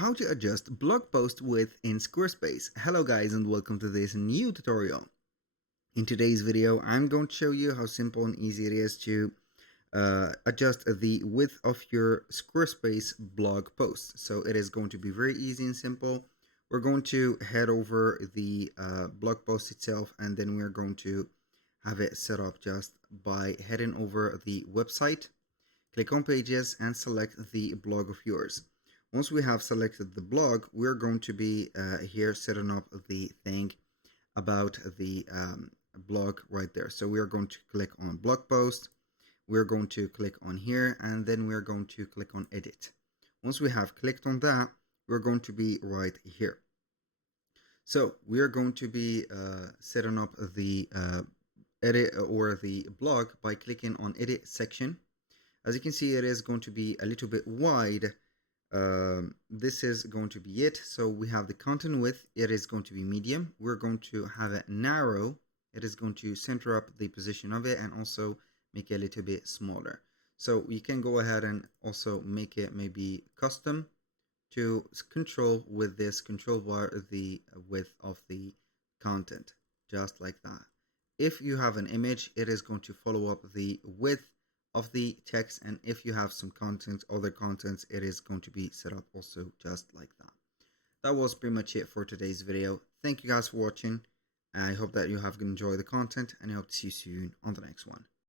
how to adjust blog post width in Squarespace. Hello guys and welcome to this new tutorial. In today's video I'm going to show you how simple and easy it is to adjust the width of your Squarespace blog post. So it is going to be very easy and simple. We're going to head over the blog post itself, and then we're going to have it set up just by heading over the website. Click on pages and select the blog of yours. Once we have selected the blog, we're going to be here setting up the thing about the blog right there. So we're going to click on blog post. We're going to click on here, and then we're going to click on edit. Once we have clicked on that, we're going to be right here. So we are going to be setting up the edit or the blog by clicking on edit section. As you can see, it is going to be a little bit wide. This is going to be it. So we have the content width. It is going to be medium. We're going to have it narrow. It is going to center up the position of it and also make it a little bit smaller. So you can go ahead and also make it maybe custom to control with this control bar the width of the content, just like that. If you have an image, it is going to follow up the width of the text, and if you have some content, other contents, it is going to be set up also just like that. That was pretty much it for today's video. Thank you guys for watching. I hope that you have enjoyed the content, and I hope to see you soon on the next one.